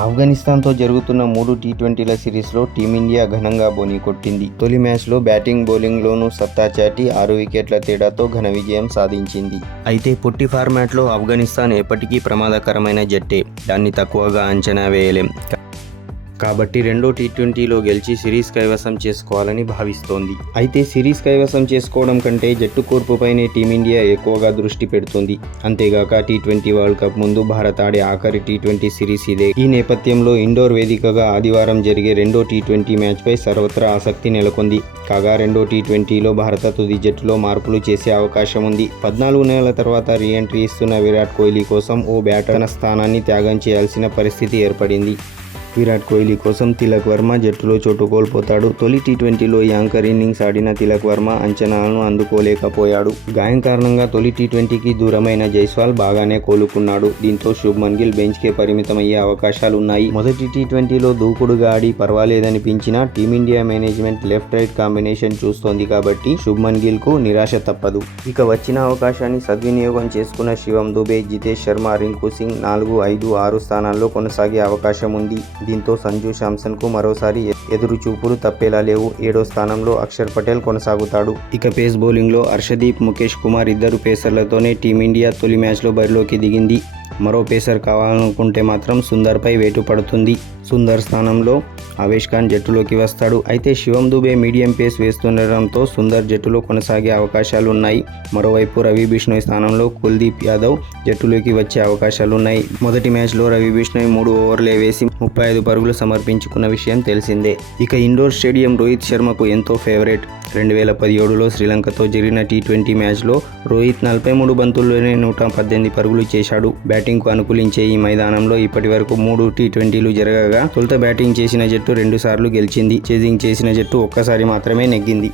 ఆఫ్ఘనిస్తాన్తో జరుగుతున్న 3 టీ20ల సిరీస్లో టీమిండియా ఘనంగా బోణీ కొట్టింది. తొలి మ్యాచ్లో బ్యాటింగ్, బౌలింగ్లోనూ సత్తా చాటి 6 వికెట్ల తేడాతో ఘన విజయం సాధించింది. అయితే పొట్టి ఫార్మాట్లో ఆఫ్ఘనిస్తాన్ ఎప్పటికీ ప్రమాదకరమైన జట్టే. దాన్ని తక్కువగా అంచనా వేయలేం. కాబట్టి రెండో టీ20లో గెలిచి సిరీస్ కైవసం చేసుకోవాలని భావిస్తోంది. అయితే సిరీస్ కైవసం చేసుకోవడం కంటే జట్టు కూర్పుపైనే టీమిండియా ఎక్కువగా దృష్టి పెడుతోంది. అంతేగాక టీ20 వరల్డ్ కప్ ముందు భారత్ ఆడే ఆఖరి టీ20 సిరీస్ ఇదే. ఈ నేపథ్యంలో ఇండోర్ వేదికగా ఆదివారం జరిగే రెండో టీ20 మ్యాచ్పై సర్వత్రా ఆసక్తి నెలకొంది. కాగా రెండో టీ20లో భారత తుది జట్టులో మార్పులు చేసే అవకాశం ఉంది. 14 నెలల తర్వాత రీ-ఎంట్రీ ఇస్తున్న విరాట్ కోహ్లీ కోసం ఓ బ్యాటర్ తన స్థానాన్ని త్యాగం చేయాల్సిన పరిస్థితి ఏర్పడింది. విరాట్ కోహ్లీ కోసం తిలక్ వర్మ జట్టులో చోటు కోల్పోతాడు. తొలి టీ20లో యాంకర్ ఇన్నింగ్స్ ఆడిన తిలక్ వర్మ అంచనాలను అందుకోలేకపోయాడు. గాయం కారణంగా తొలి టీ20కి దూరమైన జైస్వాల్ బాగానే కోలుకున్నాడు. దీంతో శుభ్మన్ గిల్ బెంచ్కే పరిమితమయ్యే అవకాశాలున్నాయి. మొదటి టీ20లో దూకుడుగా ఆడి పర్వాలేదనిపించినా team India management left right combination చూస్తోంది కాబట్టి శుభ్మన్ గిల్కు నిరాశ తప్పదు. ఇక వచ్చిన అవకాశాన్ని సద్వినియోగం చేసుకున్న శివం దుబే, జితేష్ శర్మ, రింకు సింగ్ 4, 5, 6 స్థానాల్లో కొనసాగే అవకాశం ఉంది. దీంతో సంజు శాంసన్కు మరోసారి ఎదురు చూపులు తప్పేలా లేవు. 7వ స్థానంలో అక్షర్ పటేల్ కొనసాగుతాడు. ఇక పేస్ బౌలింగ్లో హర్షదీప్, ముఖేష్ కుమార్ ఇద్దరు పేసర్లతోనే టీమిండియా తొలి మ్యాచ్లో బరిలోకి దిగింది. మరో పేసర్ కావాలనుకుంటే మాత్రం సుందర్పై వేటు పడుతుంది. సుందర్ స్థానంలో ఆవేష్ ఖాన్ జట్టులోకి వస్తాడు. అయితే శివం దుబే మీడియం పేస్ వేస్తుండటంతో సుందర్ జట్టులో కొనసాగే అవకాశాలున్నాయి. మరోవైపు రవి బిష్ణోయ్ స్థానంలో కుల్దీప్ యాదవ్ జట్టులోకి వచ్చే అవకాశాలున్నాయి. మొదటి మ్యాచ్లో రవి బిష్ణోయ్ 3 ఓవర్లే వేసి 35 పరుగులు సమర్పించుకున్న విషయం తెలిసిందే. ఇక ఇండోర్ స్టేడియం రోహిత్ శర్మకు ఎంతో ఫేవరెట్. 2017లో శ్రీలంకతో జరిగిన టీ20 మ్యాచ్లో రోహిత్ 43 బంతుల్లోనే 118 పరుగులు చేశాడు. బ్యాటింగ్కు అనుకూలించే ఈ మైదానంలో ఇప్పటి వరకు 3 టీ20లు జరగగా తొలుత బ్యాటింగ్ చేసిన జట్టు 2 సార్లు గెలిచింది. చేజింగ్ చేసిన జట్టు ఒక్కసారి మాత్రమే నెగ్గింది.